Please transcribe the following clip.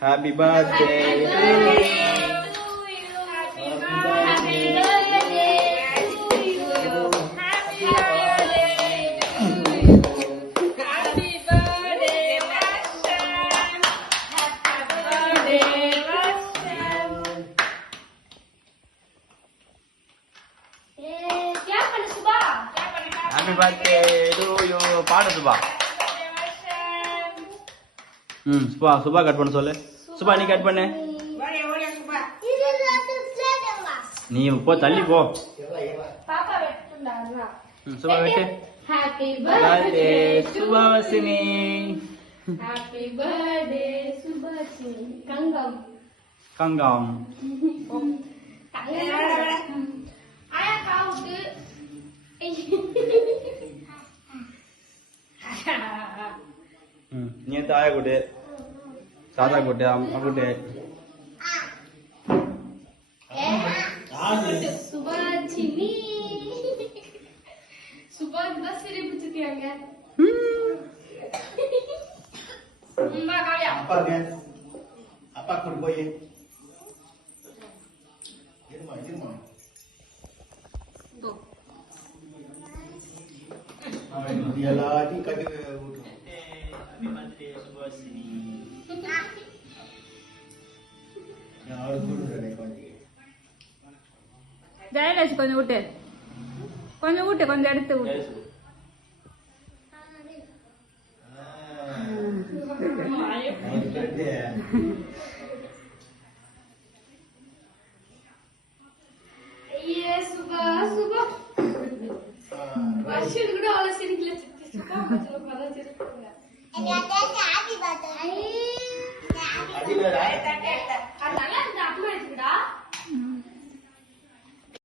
Happy birthday to you. Happy birthday to you. பாடு Subha. Subha cut பண்ண சொல்லு. சுபா நீ கட் பண்ணு. நீ போ தள்ளி போ. பாப்பா வெட்டுண்டாரா. சுபா வெட்டு. Happy birthday Subhashini. Happy birthday Subhashini. கங்கம். கங்கம். ஆயா காவுக்கு. நீ தாய கூட்டு தாத்தா கூட்டு அம்மா கூட்டு சுபாச்சினி சுபாத் தான் சிரி பிடிச்சிட்டியாங்க அப்பா கூட்டு போய் எல்லாத்தையும் கட்டி ஜெயலட்சுமி கொஞ்சம் விட்டு கொஞ்சம் எடுத்து விட்டு கூட அவ்வளவு சிரிக்கல Happy birthday.